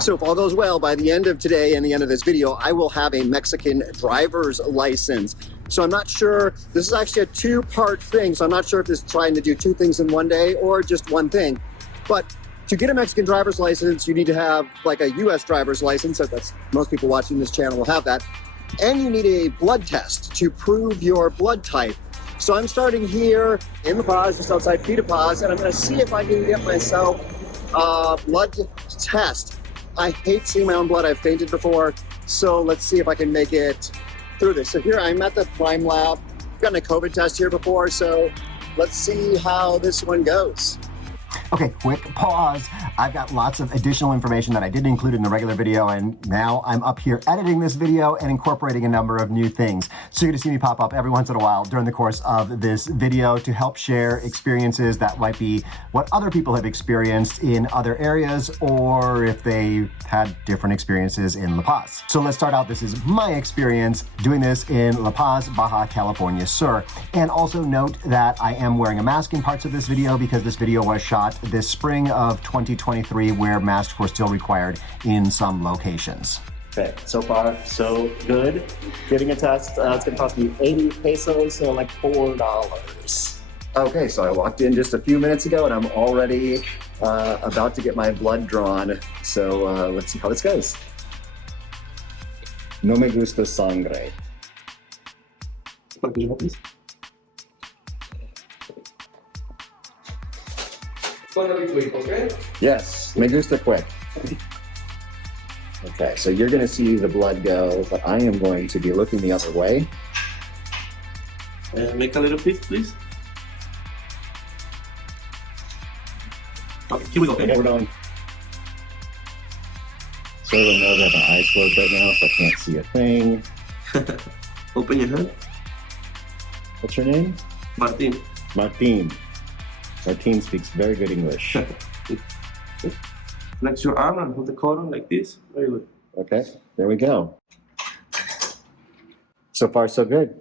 So if all goes well, by the end of today and the end of this video, I will have a Mexican driver's license. So I'm not sure, this is actually a two-part thing, so I'm not sure if this is trying to do two things in one day or just one thing. But to get a Mexican driver's license, you need to have like a US driver's license. So that's, most people watching this channel will have that. And you need a blood test to prove your blood type. So I'm starting here in La Paz, just outside Pita Paz, and I'm gonna see if I can get myself a blood test. I hate seeing my own blood. I've fainted before, so let's see if I can make it through this. So here I'm at the Prime Lab. I've gotten a COVID test here before, so let's see how this one goes. Okay, quick pause. I've got lots of additional information that I didn't include in the regular video, and now I'm up here editing this video and incorporating a number of new things. So you're gonna see me pop up every once in a while during the course of this video to help share experiences that might be what other people have experienced in other areas, or if they had different experiences in La Paz. So let's start out. This is my experience doing this in La Paz, Baja California Sur. And also note that I am wearing a mask in parts of this video because this video was shot this spring of 2023, where masks were still required in some locations. Okay, so far so good. Getting a test, it's gonna cost me 80 pesos, so like $4. Okay, so I walked in just a few minutes ago and I'm already about to get my blood drawn. So let's see how this goes. No me gusta sangre. Please. It's gonna be quick, okay? Yes, me gusta quick. Okay, so you're gonna see the blood go, but I am going to be looking the other way. Make a little piece, please. Okay, here we go. Okay, we're going. So everyone knows I have my eyes closed right now, so I can't see a thing. Open your hand. What's your name? Martin. Martin. Martin speaks very good English. Flex your arm and hold the cotton like this. Very good. Okay, there we go. So far, so good.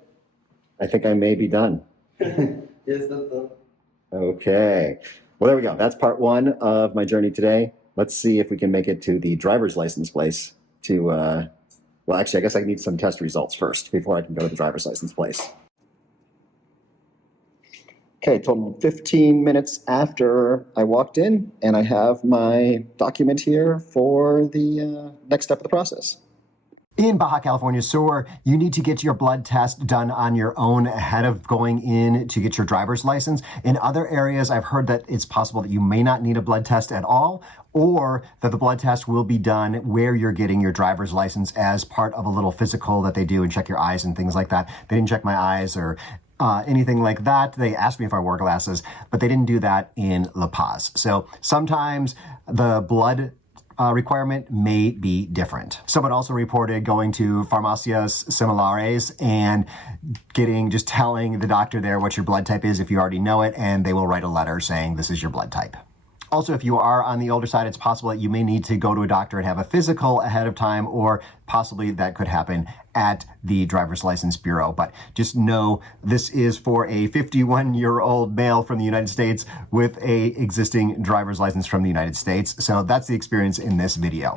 I think I may be done. Yes, that's all. Okay. Well, there we go. That's part one of my journey today. Let's see if we can make it to the driver's license place to, well, actually, I guess I need some test results first before I can go to the driver's license place. Okay, total 15 minutes after I walked in, and I have my document here for the next step of the process. In Baja California Sur, you need to get your blood test done on your own ahead of going in to get your driver's license. In other areas, I've heard that it's possible that you may not need a blood test at all, or that the blood test will be done where you're getting your driver's license as part of a little physical that they do and check your eyes and things like that. They didn't check my eyes or anything like that. They asked me if I wore glasses, but they didn't do that in La Paz. So sometimes the blood requirement may be different. Someone also reported going to farmacias similares and just telling the doctor there what your blood type is if you already know it, and they will write a letter saying this is your blood type. Also, if you are on the older side, it's possible that you may need to go to a doctor and have a physical ahead of time, or possibly that could happen at the driver's license bureau. But just know this is for a 51-year-old male from the United States with a existing driver's license from the United States. So that's the experience in this video.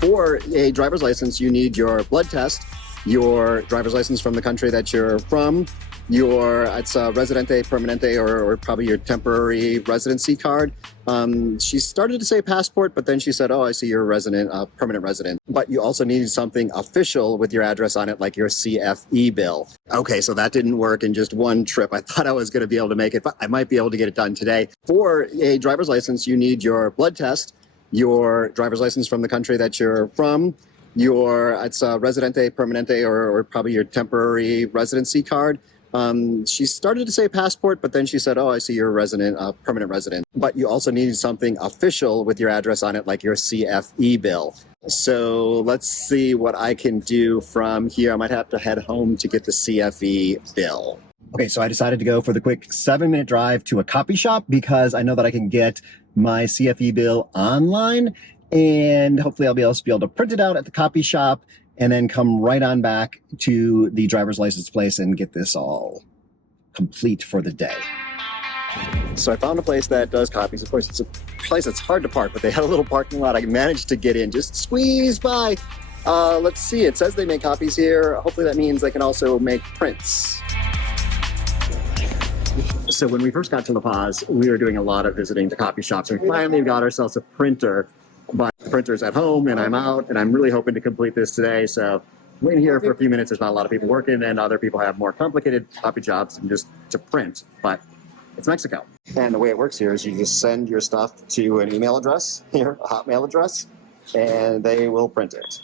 For a driver's license, you need your blood test, your driver's license from the country that you're from, it's a Residente, Permanente, or probably your temporary residency card. She started to say passport, but then she said, oh, I see you're a resident, permanent resident. But you also need something official with your address on it, like your CFE bill. Okay, so that didn't work in just one trip. I thought I was gonna be able to make it, but I might be able to get it done today. For a driver's license, you need your blood test, your driver's license from the country that you're from, it's a Residente, Permanente, or probably your temporary residency card. She started to say passport, but then she said, oh, I see you're a resident, permanent resident. But you also need something official with your address on it, like your CFE bill. So let's see what I can do from here. I might have to head home to get the CFE bill. Okay, so I decided to go for the quick 7-minute drive to a copy shop because I know that I can get my CFE bill online, and hopefully I'll be able to print it out at the copy shop and then come right on back to the driver's license place and get this all complete for the day. So I found a place that does copies. Of course, it's a place that's hard to park, but they had a little parking lot I managed to get in, just squeeze by. Let's see, it says they make copies here. Hopefully that means they can also make prints. So when we first got to La Paz, we were doing a lot of visiting to copy shops. We finally got ourselves a printer, but the printer's at home and I'm out, and I'm really hoping to complete this today. So waiting here for a few minutes. There's not a lot of people working, and other people have more complicated copy jobs than just to print, but it's Mexico. And the way it works here is you just send your stuff to an email address here, a Hotmail address, and they will print it.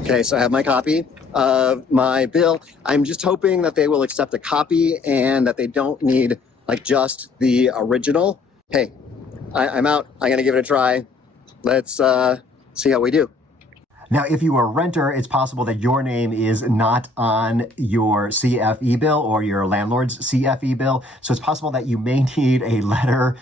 Okay, so I have my copy of my bill. I'm just hoping that they will accept a copy and that they don't need like just the original. Hey, I'm out. I'm gonna give it a try. Let's see how we do. Now, if you are a renter, it's possible that your name is not on your CFE bill or your landlord's CFE bill. So it's possible that you may need a letter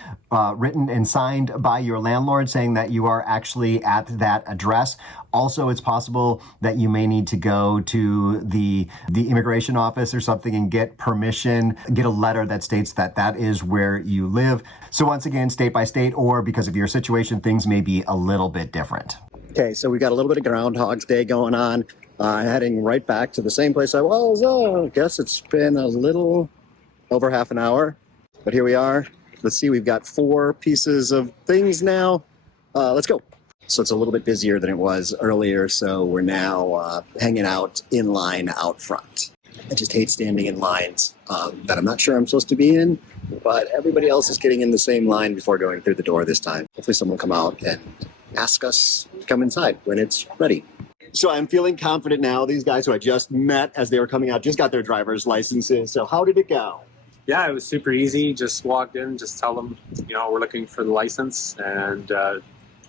written and signed by your landlord saying that you are actually at that address. Also, it's possible that you may need to go to the immigration office or something and get permission, get a letter that states that that is where you live. So once again, state by state, or because of your situation, things may be a little bit different. Okay, so we got a little bit of Groundhog's Day going on. Heading right back to the same place I was. I guess it's been a little over half an hour, but here we are. Let's see, we've got 4 pieces of things now. Let's go. So it's a little bit busier than it was earlier, so we're now hanging out in line out front. I just hate standing in lines that I'm not sure I'm supposed to be in, but everybody else is getting in the same line before going through the door this time. Hopefully someone will come out and ask us to come inside when it's ready. So I'm feeling confident now. These guys who I just met as they were coming out just got their driver's licenses. So how did it go? Yeah, it was super easy. Just walked in, just tell them, we're looking for the license, and got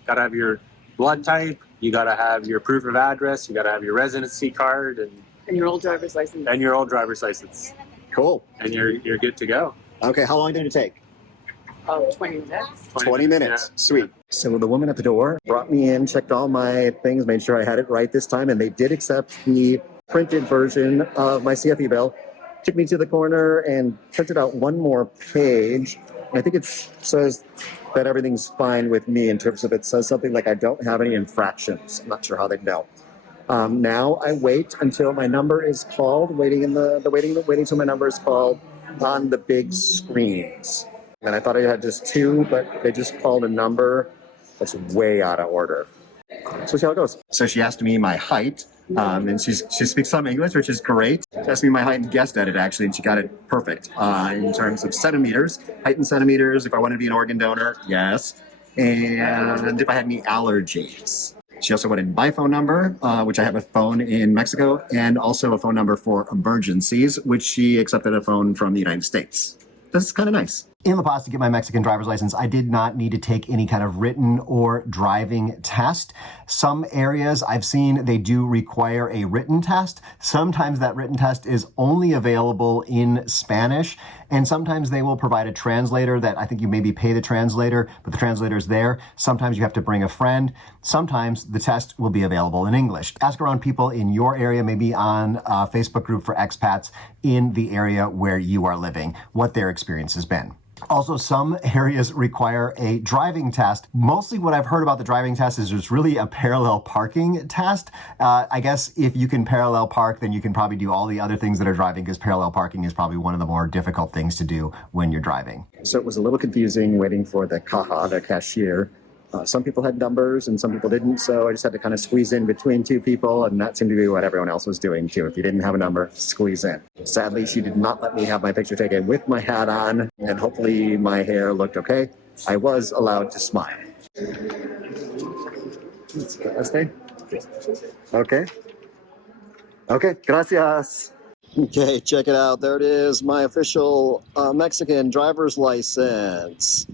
to have your blood type, you got to have your proof of address, you got to have your residency card, and your old driver's license. And your old driver's license. Cool. And you're good to go. Okay, how long did it take? 20 minutes. 20 minutes. Yeah. Sweet. So the woman at the door brought me in, checked all my things, made sure I had it right this time, and they did accept the printed version of my CFE bill. Took me to the corner and printed out one more page. I think it says that everything's fine with me in terms of, it says something like I don't have any infractions. I'm not sure how they know. Now I wait until my number is called, waiting until my number is called on the big screens. And I thought I had just 2, but they just called a number that's way out of order. So see how it goes. So she asked me my height, and she speaks some English, which is great. She asked me my height and guessed at it, actually, and she got it perfect in terms of centimeters, height in centimeters, if I wanted to be an organ donor, yes, and if I had any allergies. She also wanted my phone number, which I have a phone in Mexico, and also a phone number for emergencies, which she accepted a phone from the United States. This is kind of nice. In La Paz, to get my Mexican driver's license, I did not need to take any kind of written or driving test. Some areas I've seen, they do require a written test. Sometimes that written test is only available in Spanish, and sometimes they will provide a translator that I think you maybe pay the translator, but the translator's there. Sometimes you have to bring a friend. Sometimes the test will be available in English. Ask around people in your area, maybe on a Facebook group for expats in the area where you are living, what their experience has been. Also, some areas require a driving test. Mostly what I've heard about the driving test is it's really a parallel parking test. I guess if you can parallel park, then you can probably do all the other things that are driving, because parallel parking is probably one of the more difficult things to do when you're driving. So it was a little confusing waiting for the caja, the cashier. Some people had numbers and some people didn't, so I just had to kind of squeeze in between 2 people, and that seemed to be what everyone else was doing too. If you didn't have a number, squeeze in. Sadly, she did not let me have my picture taken with my hat on, and hopefully my hair looked okay. I was allowed to smile. Okay. Okay, gracias. Okay, check it out. There it is, my official Mexican driver's license.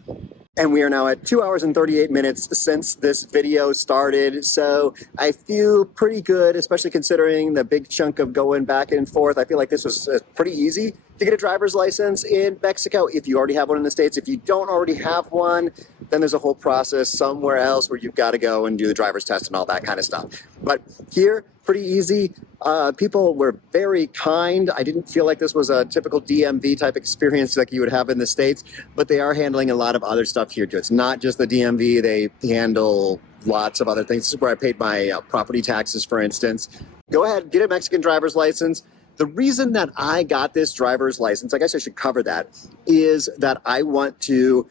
And we are now at 2 hours and 38 minutes since this video started. So I feel pretty good, especially considering the big chunk of going back and forth. I feel like this was pretty easy to get a driver's license in Mexico if you already have one in the States. If you don't already have one, then there's a whole process somewhere else where you've got to go and do the driver's test and all that kind of stuff. But here, pretty easy. People were very kind. I didn't feel like this was a typical DMV type experience like you would have in the States, but they are handling a lot of other stuff here too. It's not just the DMV. They handle lots of other things. This is where I paid my property taxes, for instance. Go ahead, get a Mexican driver's license. The reason that I got this driver's license, I guess I should cover that, is that I want to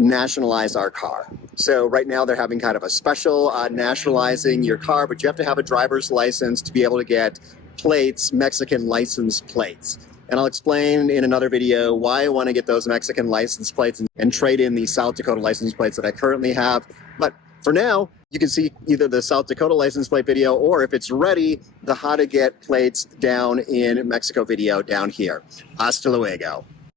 nationalize our car. So right now they're having kind of a special nationalizing your car, but you have to have a driver's license to be able to get plates, Mexican license plates. And I'll explain in another video why I want to get those Mexican license plates and trade in the South Dakota license plates that I currently have. But for now, you can see either the South Dakota license plate video, or if it's ready, the how to get plates down in Mexico video down here. Hasta luego.